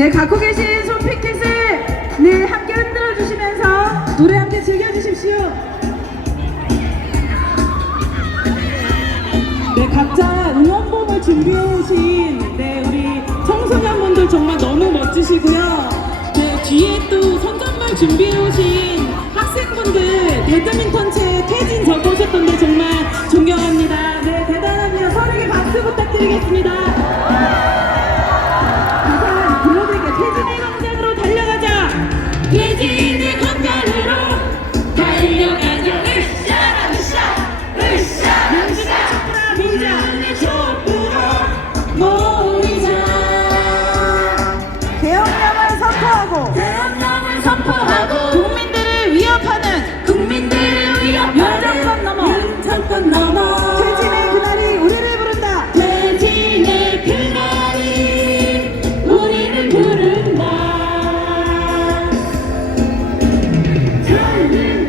네, 갖고 계신 손피켓을 네, 함께 흔들어 주시면서 노래 함께 즐겨 주십시오. 네, 각자 응원봉을 준비해 오신 네, 우리 청소년분들 정말 너무 멋지시고요. 네, 뒤에 또 선전말 준비해 오신 학생분들 배드민턴체 태진 적고 오셨던데 정말 존경합니다. 네, 대단하네요. 서로에게 박수 부탁드리겠습니다. Yeah.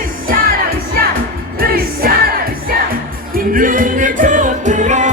으쌰라 으쌰 으쌰라 으쌰 힘든 게 좋더라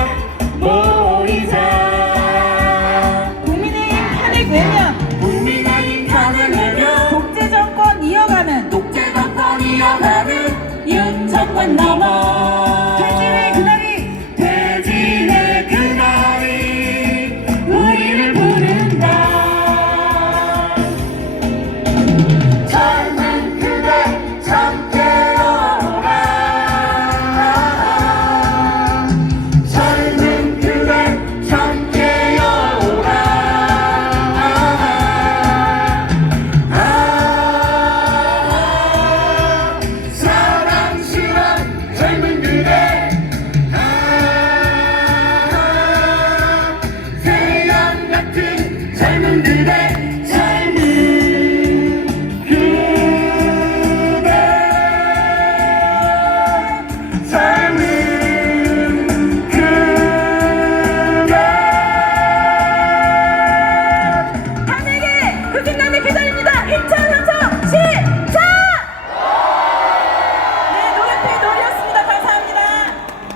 Senin bir